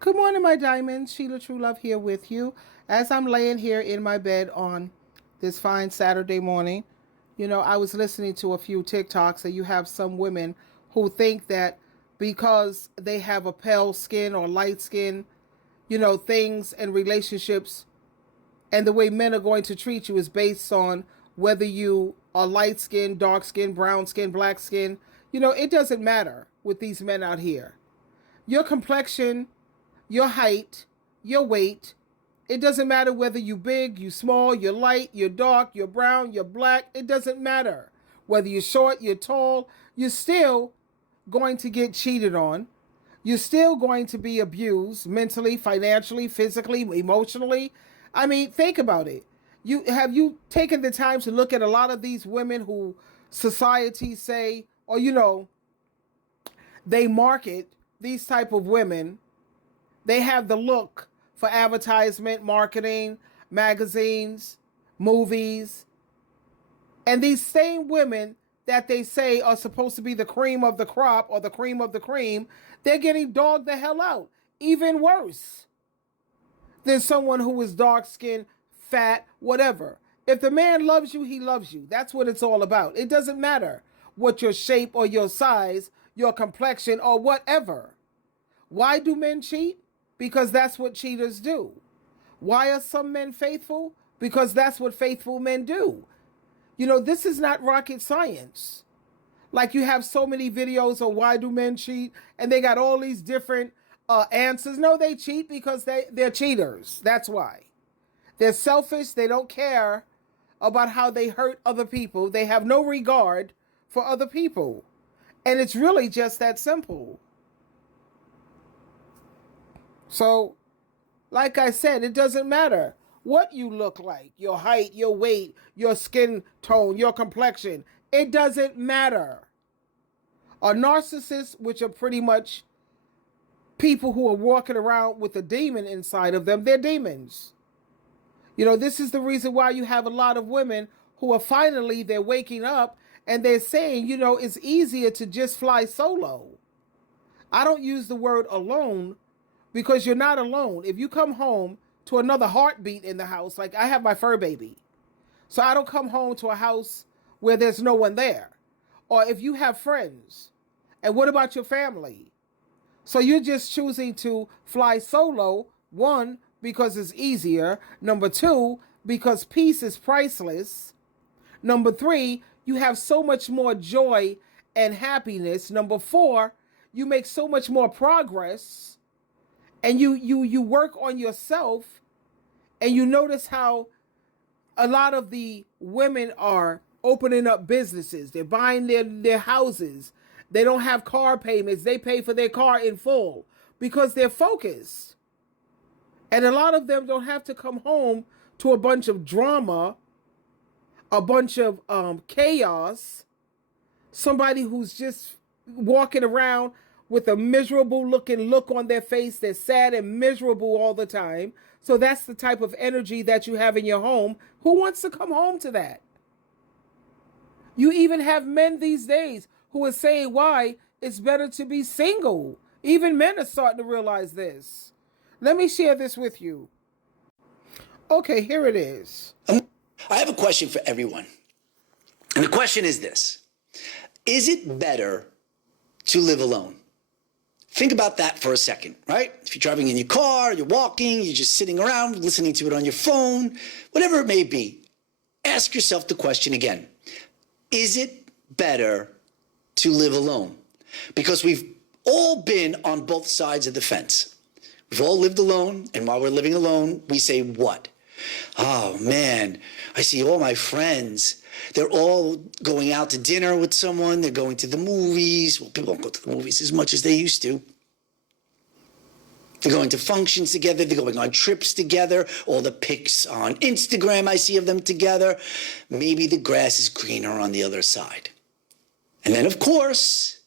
Good morning, my diamonds. SheilaTruelove here with you. As I'm laying here in my bed on this fine Saturday morning, I was listening to a few TikToks, and you have some women who think that because they have a pale skin or light skin, things and relationships and the way men are going to treat you is based on whether you are light skin, dark skin, brown skin, black skin. It doesn't matter with these men out here. Your complexion, your height, your weight. It doesn't matter whether you're big, you're small, you're light, you're dark, you're brown, you're black. It doesn't matter. Whether you're short, you're tall, you're still going to get cheated on. You're still going to be abused mentally, financially, physically, emotionally. I mean, think about it. You taken the time to look at a lot of these women who society say, or they market these type of women. They have the look for advertisement, marketing, magazines, movies. And these same women that they say are supposed to be the cream of the crop or the cream of the cream, they're getting dogged the hell out. Even worse than someone who is dark skinned, fat, whatever. If the man loves you, he loves you. That's what it's all about. It doesn't matter what your shape or your size, your complexion, or whatever. Why do men cheat? Because that's what cheaters do. Why are some men faithful? Because that's what faithful men do. This is not rocket science. Like, you have so many videos of why do men cheat, and they got all these different answers. No, they cheat because they're cheaters. That's why. They're selfish. They don't care about how they hurt other people. They have no regard for other people. And it's really just that simple. So, like I said, it doesn't matter what you look like, your height, your weight, your skin tone, your complexion. It doesn't matter. A narcissist, which are pretty much people who are walking around with a demon inside of them, they're demons. This is the reason why you have a lot of women who are finally, they're waking up and they're saying, it's easier to just fly solo. I don't use the word alone because you're not alone. If you come home to another heartbeat in the house, like I have my fur baby, so I don't come home to a house where there's no one there. Or if you have friends, and what about your family? So you're just choosing to fly solo, one, because it's easier. Number two, because peace is priceless. Number three, you have so much more joy and happiness. Number four, you make so much more progress. And you work on yourself, and you notice how a lot of the women are opening up businesses. They're buying their houses. They don't have car payments. They pay for their car in full because they're focused. And a lot of them don't have to come home to a bunch of drama, a bunch of chaos, somebody who's just walking around with a miserable looking look on their face. They're sad and miserable all the time. So that's the type of energy that you have in your home. Who wants to come home to that? You even have men these days who are saying why it's better to be single. Even men are starting to realize this. Let me share this with you. Okay, here it is. I have a question for everyone. And the question is this: is it better to live alone? Think about that for a second, right? If you're driving in your car, you're walking, you're just sitting around, listening to it on your phone, whatever it may be, ask yourself the question again. Is it better to live alone? Because we've all been on both sides of the fence. We've all lived alone, and while we're living alone, we say what? Oh man, I see all my friends. They're all going out to dinner with someone. They're going to the movies. Well, people don't go to the movies as much as they used to. They're going to functions together. They're going on trips together. All the pics on Instagram I see of them together. Maybe the grass is greener on the other side. And then, of course,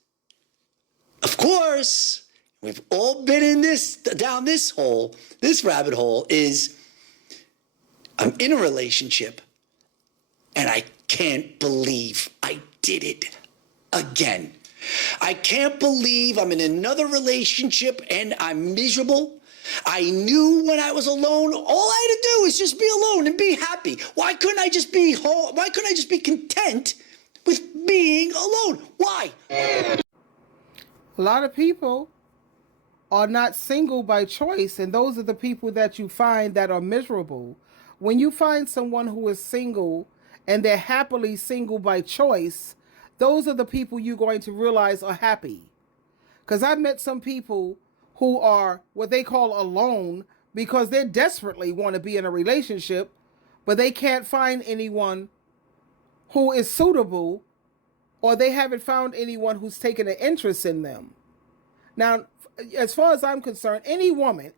we've all been in down this hole, this rabbit hole is, I'm in a relationship and I can't believe I did it again. I can't believe I'm in another relationship and I'm miserable. I knew when I was alone, all I had to do was just be alone and be happy. Why couldn't I just be whole? Why couldn't I just be content with being alone? Why? A lot of people are not single by choice, and those are the people that you find that are miserable. When you find someone who is single and they're happily single by choice, those are the people you're going to realize are happy. Because I've met some people who are what they call alone because they desperately want to be in a relationship, but they can't find anyone who is suitable, or they haven't found anyone who's taken an interest in them. Now, as far as I'm concerned, any woman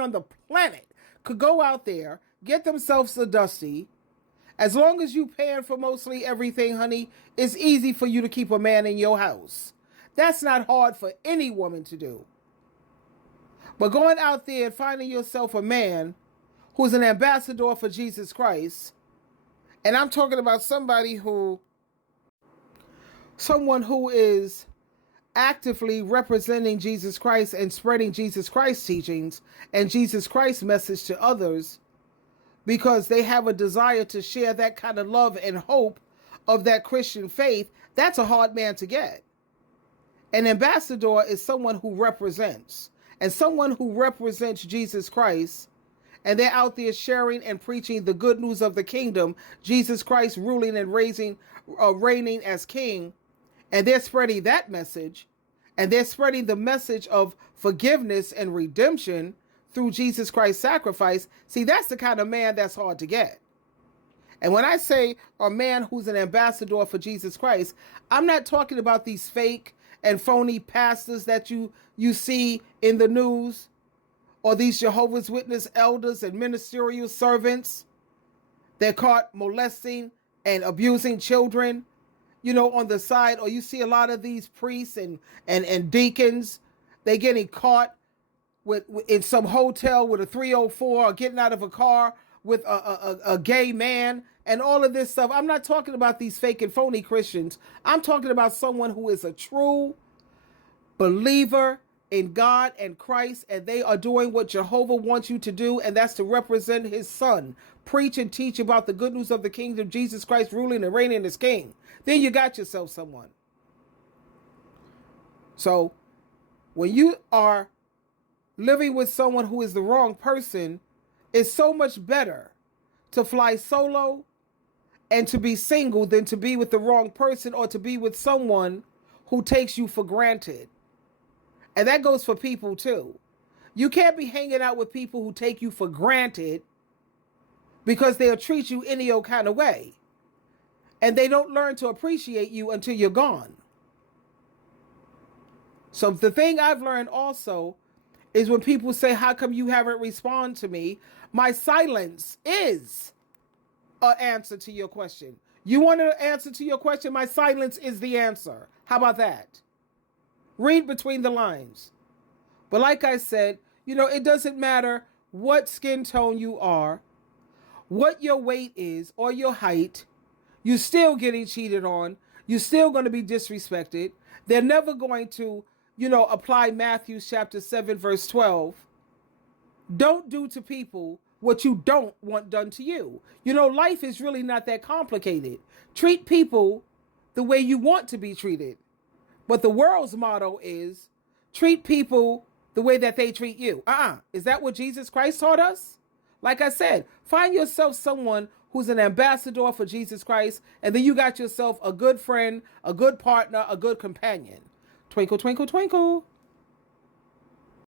on the planet could go out there, get themselves a dusty. As long as you paying for mostly everything, honey, it's easy for you to keep a man in your house. That's not hard for any woman to do. But going out there and finding yourself a man who's an ambassador for Jesus Christ, and I'm talking about someone who is actively representing Jesus Christ and spreading Jesus Christ's teachings and Jesus Christ's message to others, because they have a desire to share that kind of love and hope of that Christian faith, that's a hard man to get. An ambassador is someone who represents, and someone who represents Jesus Christ, and they're out there sharing and preaching the good news of the kingdom, Jesus Christ ruling and reigning as king, and they're spreading that message, and they're spreading the message of forgiveness and redemption through Jesus Christ's sacrifice. See, that's the kind of man that's hard to get. And when I say a man who's an ambassador for Jesus Christ, I'm not talking about these fake and phony pastors that you see in the news, or these Jehovah's Witness elders and ministerial servants. They're caught molesting and abusing children, on the side. Or you see a lot of these priests and deacons, they getting caught in some hotel with a 304, or getting out of a car with a gay man and all of this stuff. I'm not talking about these fake and phony Christians. I'm talking about someone who is a true believer in God and Christ, and they are doing what Jehovah wants you to do, and that's to represent his son. Preach and teach about the good news of the kingdom, Jesus Christ ruling and reigning as king. Then you got yourself someone. So when you are living with someone who is the wrong person, it's so much better to fly solo and to be single than to be with the wrong person, or to be with someone who takes you for granted. And that goes for people too. You can't be hanging out with people who take you for granted, because they'll treat you any old kind of way. And they don't learn to appreciate you until you're gone. So the thing I've learned also is when people say, how come you haven't responded to me? My silence is an answer to your question. You want an answer to your question? My silence is the answer. How about that? Read between the lines. But like I said, it doesn't matter what skin tone you are, what your weight is, or your height. You're still getting cheated on. You're still going to be disrespected. They're never going to, apply Matthew chapter 7, verse 12. Don't do to people what you don't want done to you. Life is really not that complicated. Treat people the way you want to be treated. But the world's motto is treat people the way that they treat you. Is that what Jesus Christ taught us? Like I said, find yourself someone who's an ambassador for Jesus Christ, and then you got yourself a good friend, a good partner, a good companion. Twinkle, twinkle, twinkle.